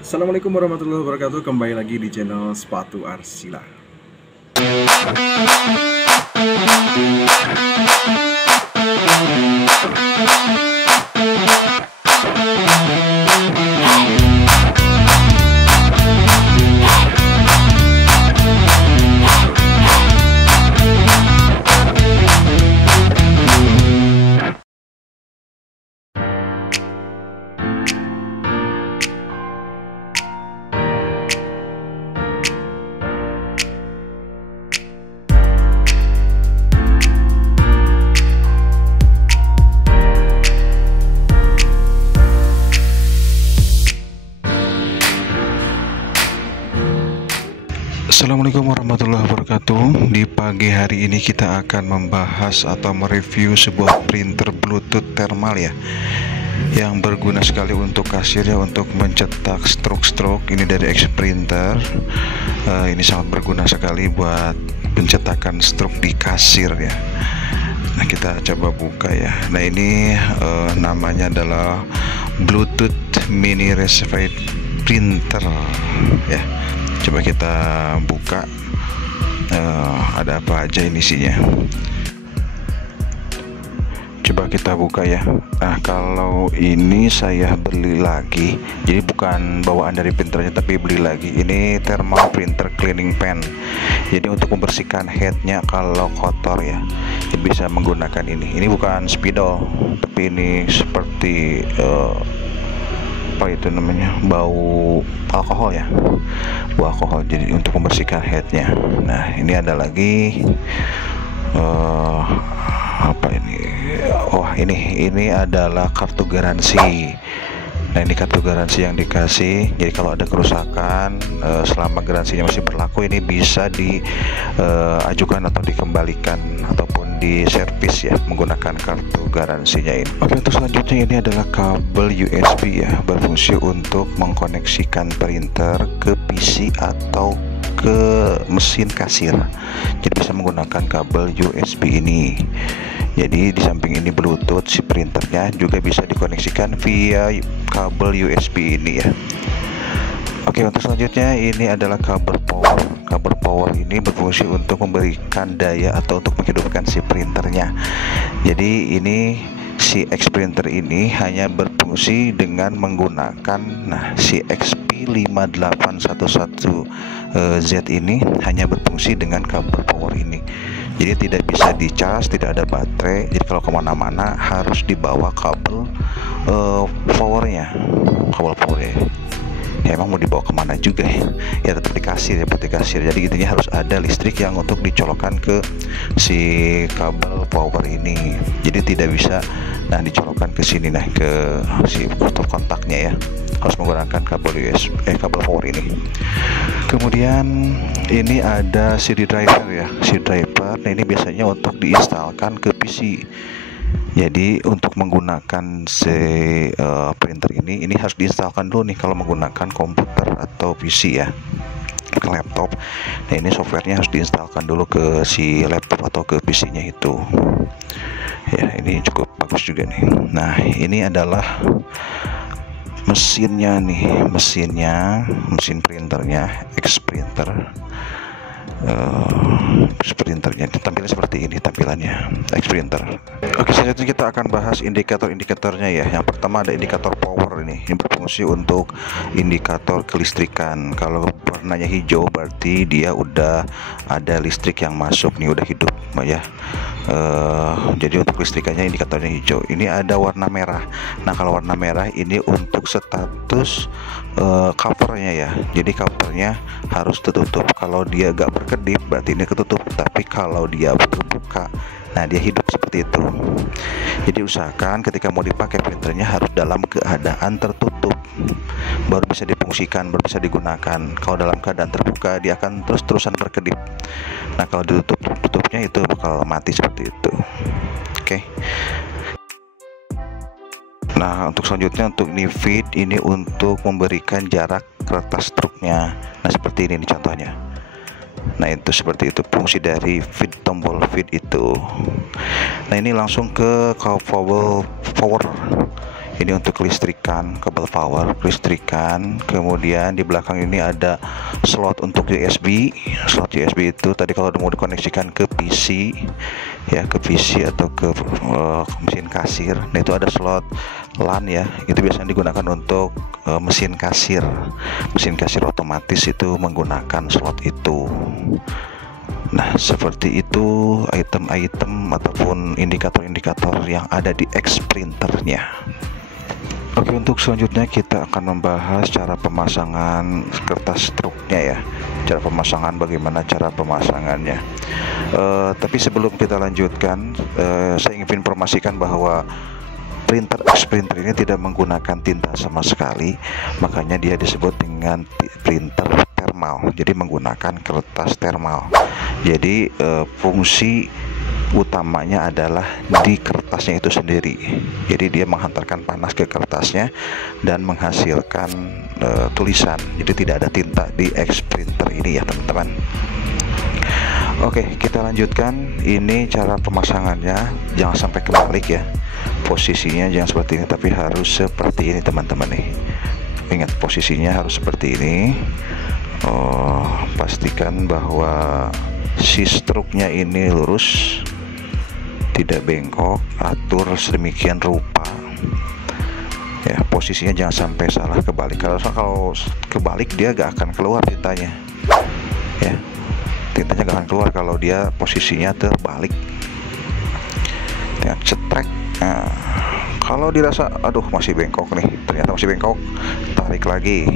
Assalamualaikum warahmatullahi wabarakatuh. Kembali lagi di channel Sepatu Arsila. Assalamualaikum warahmatullahi wabarakatuh. Di pagi hari ini kita akan membahas atau mereview sebuah printer Bluetooth thermal ya, yang berguna sekali untuk kasir ya, untuk mencetak stroke-stroke. Ini dari Xprinter. Ini sangat berguna sekali buat pencetakan stroke di kasir ya. Nah, kita coba buka ya. Nah, ini namanya adalah Bluetooth Mini Receive Printer ya. Coba kita buka, ada apa aja ini isinya. Coba kita buka ya. Nah, kalau ini saya beli lagi, jadi bukan bawaan dari printernya tapi beli lagi. Ini thermal printer cleaning pen, jadi untuk membersihkan headnya kalau kotor ya, jadi bisa menggunakan ini. Ini bukan spidol, tapi ini seperti apa itu namanya, bau alkohol ya, bau alkohol, jadi untuk membersihkan headnya. Nah, ini ada lagi apa ini, ini adalah kartu garansi. Nah, ini kartu garansi yang dikasih, jadi kalau ada kerusakan selama garansinya masih berlaku, ini bisa diajukan atau dikembalikan ataupun diservis ya menggunakan kartu garansinya ini. Oke, untuk selanjutnya ini adalah kabel USB ya, berfungsi untuk mengkoneksikan printer ke PC atau ke mesin kasir. Jadi bisa menggunakan kabel USB ini. Jadi di samping ini Bluetooth, si printernya juga bisa dikoneksikan via kabel USB ini ya. Oke, untuk selanjutnya ini adalah kabel power. Kabel power ini berfungsi untuk memberikan daya atau untuk menghidupkan si printernya. Jadi ini si Xprinter ini hanya berfungsi dengan menggunakan si XP5811Z ini hanya berfungsi dengan kabel power ini. Jadi tidak bisa dicas, tidak ada baterai. Jadi kalau kemana-mana harus dibawa kabel powernya, kabel powernya. Ya, emang mau dibawa kemana juga ya, tetap di kasir ya, buat di kasir. Jadi intinya harus ada listrik yang untuk dicolokkan ke si kabel power ini. Jadi tidak bisa dicolokkan ke sini ke si kontaknya ya, harus menggunakan kabel kabel power ini. Kemudian ini ada CD driver ya, CD driver. Nah, ini biasanya untuk diinstalkan ke PC. Jadi untuk menggunakan si printer ini harus diinstalkan dulu nih kalau menggunakan komputer atau PC ya, ke laptop. Nah, ini softwarenya harus diinstalkan dulu ke si laptop atau ke PC-nya itu. Ya, ini cukup bagus juga nih. Nah, ini adalah mesinnya nih, mesin printernya Xprinter. Printernya tampilannya seperti ini, tampilannya Xprinter. Oke, selanjutnya kita akan bahas indikator-indikatornya ya. Yang pertama ada indikator power ini berfungsi untuk indikator kelistrikan. Kalau warnanya hijau berarti dia udah ada listrik yang masuk nih, udah hidup ya. Jadi untuk listrikannya indikatornya hijau. Ini ada warna merah. Nah, kalau warna merah ini untuk status covernya ya. Jadi covernya harus tertutup. Kalau dia gak berkedip berarti ini ketutup. Tapi kalau dia terbuka, nah dia hidup seperti itu. Jadi usahakan ketika mau dipakai printernya harus dalam keadaan tertutup, baru bisa difungsikan, baru bisa digunakan. Kalau dalam keadaan terbuka dia akan terus-terusan berkedip. Nah, kalau tutupnya itu bakal mati seperti itu. Oke. Nah, untuk selanjutnya untuk feed ini untuk memberikan jarak kertas struknya. Nah, seperti ini nih contohnya. Nah, itu seperti itu fungsi dari feed, tombol feed itu. Nah, ini langsung ke kabel power. Ini untuk kelistrikan, kabel power kelistrikan. Kemudian di belakang ini ada slot untuk USB. Slot USB itu tadi kalau mau dikoneksikan ke PC ya, ke PC atau ke mesin kasir. Nah itu ada slot LAN ya, itu biasanya digunakan untuk mesin kasir otomatis itu menggunakan slot itu. Nah seperti itu item-item ataupun indikator-indikator yang ada di X printernya. Oke, untuk selanjutnya kita akan membahas cara pemasangan kertas struknya ya, cara pemasangan, bagaimana cara pemasangannya. Tapi sebelum kita lanjutkan, saya ingin informasikan bahwa printer X printer ini tidak menggunakan tinta sama sekali, makanya dia disebut dengan printer thermal. Jadi menggunakan kertas thermal. Jadi fungsi utamanya adalah di kertasnya itu sendiri. Jadi dia menghantarkan panas ke kertasnya dan menghasilkan tulisan. Jadi tidak ada tinta di X printer ini ya teman-teman. Oke, kita lanjutkan. Ini cara pemasangannya, jangan sampai kebalik ya. Posisinya jangan seperti ini, tapi harus seperti ini teman-teman nih. Ingat, posisinya harus seperti ini. Pastikan bahwa si struknya ini lurus, tidak bengkok, atur sedemikian rupa ya. Posisinya jangan sampai salah kebalik. Kalau kebalik dia gak akan keluar tintanya ya, tintanya gak akan keluar kalau dia posisinya terbalik. Tinggal cetrek. Nah, kalau dirasa aduh masih bengkok nih, ternyata masih bengkok, tarik lagi,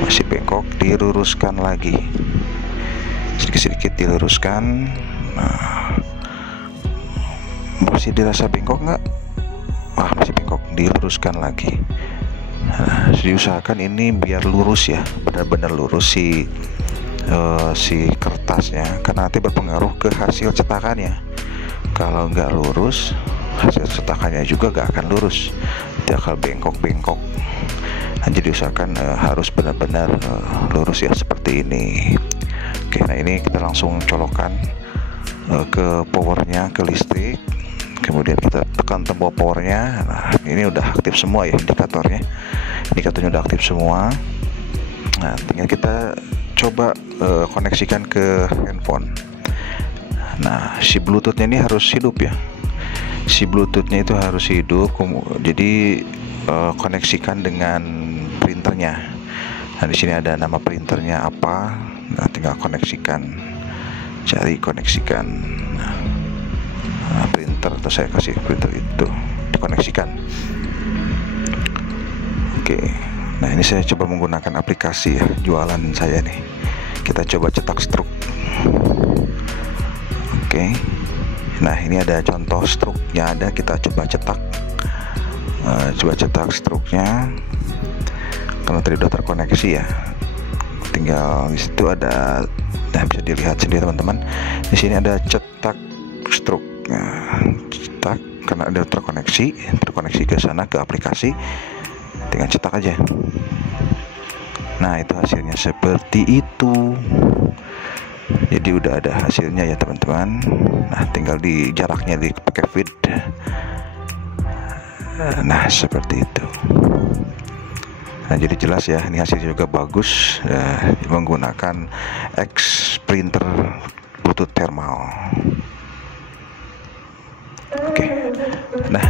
masih bengkok, diluruskan lagi, sedikit-sedikit diluruskan. Nah, masih dirasa bengkok nggak? Masih bengkok, diluruskan lagi. Nah, diusahakan ini biar lurus ya, benar-benar lurus si kertasnya, karena nanti berpengaruh ke hasil cetakannya. Kalau nggak lurus, hasil cetakannya juga nggak akan lurus, dia akan bengkok-bengkok. Nah, jadi usahakan harus benar-benar lurus ya, seperti ini. Oke, nah ini kita langsung colokkan ke powernya, ke listrik. Kemudian kita tekan tombol powernya. Nah ini udah aktif semua ya indikatornya udah aktif semua. Nah tinggal kita coba koneksikan ke handphone. Nah si bluetoothnya ini harus hidup ya, si bluetoothnya itu harus hidup. Jadi koneksikan dengan printernya. Nah di sini ada nama printernya apa. Nah tinggal koneksikan, cari koneksikan. Nah, printer, atau saya kasih printer itu dikoneksikan. Oke, nah ini saya coba menggunakan aplikasi ya, jualan saya nih. Kita coba cetak struk. Oke, nah ini ada contoh struknya, ada, kita coba cetak. Coba cetak struknya. Karena tadi udah terkoneksi ya, tinggal di situ ada, nah bisa dilihat sendiri teman-teman. Di sini ada cetak struk. Nah, cetak, karena ada terkoneksi ke sana, ke aplikasi, tinggal cetak aja. Nah itu hasilnya seperti itu. Jadi udah ada hasilnya ya teman-teman. Nah tinggal di jaraknya dipakai feed. Nah seperti itu. Nah jadi jelas ya, ini hasilnya juga bagus menggunakan X printer Bluetooth thermal. Oke, nah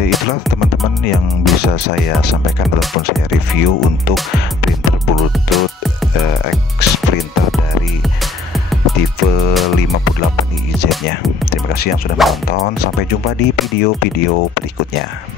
itulah teman-teman yang bisa saya sampaikan ataupun saya review untuk printer Bluetooth X printer dari tipe 58IZ nya. Terima kasih yang sudah menonton, sampai jumpa di video-video berikutnya.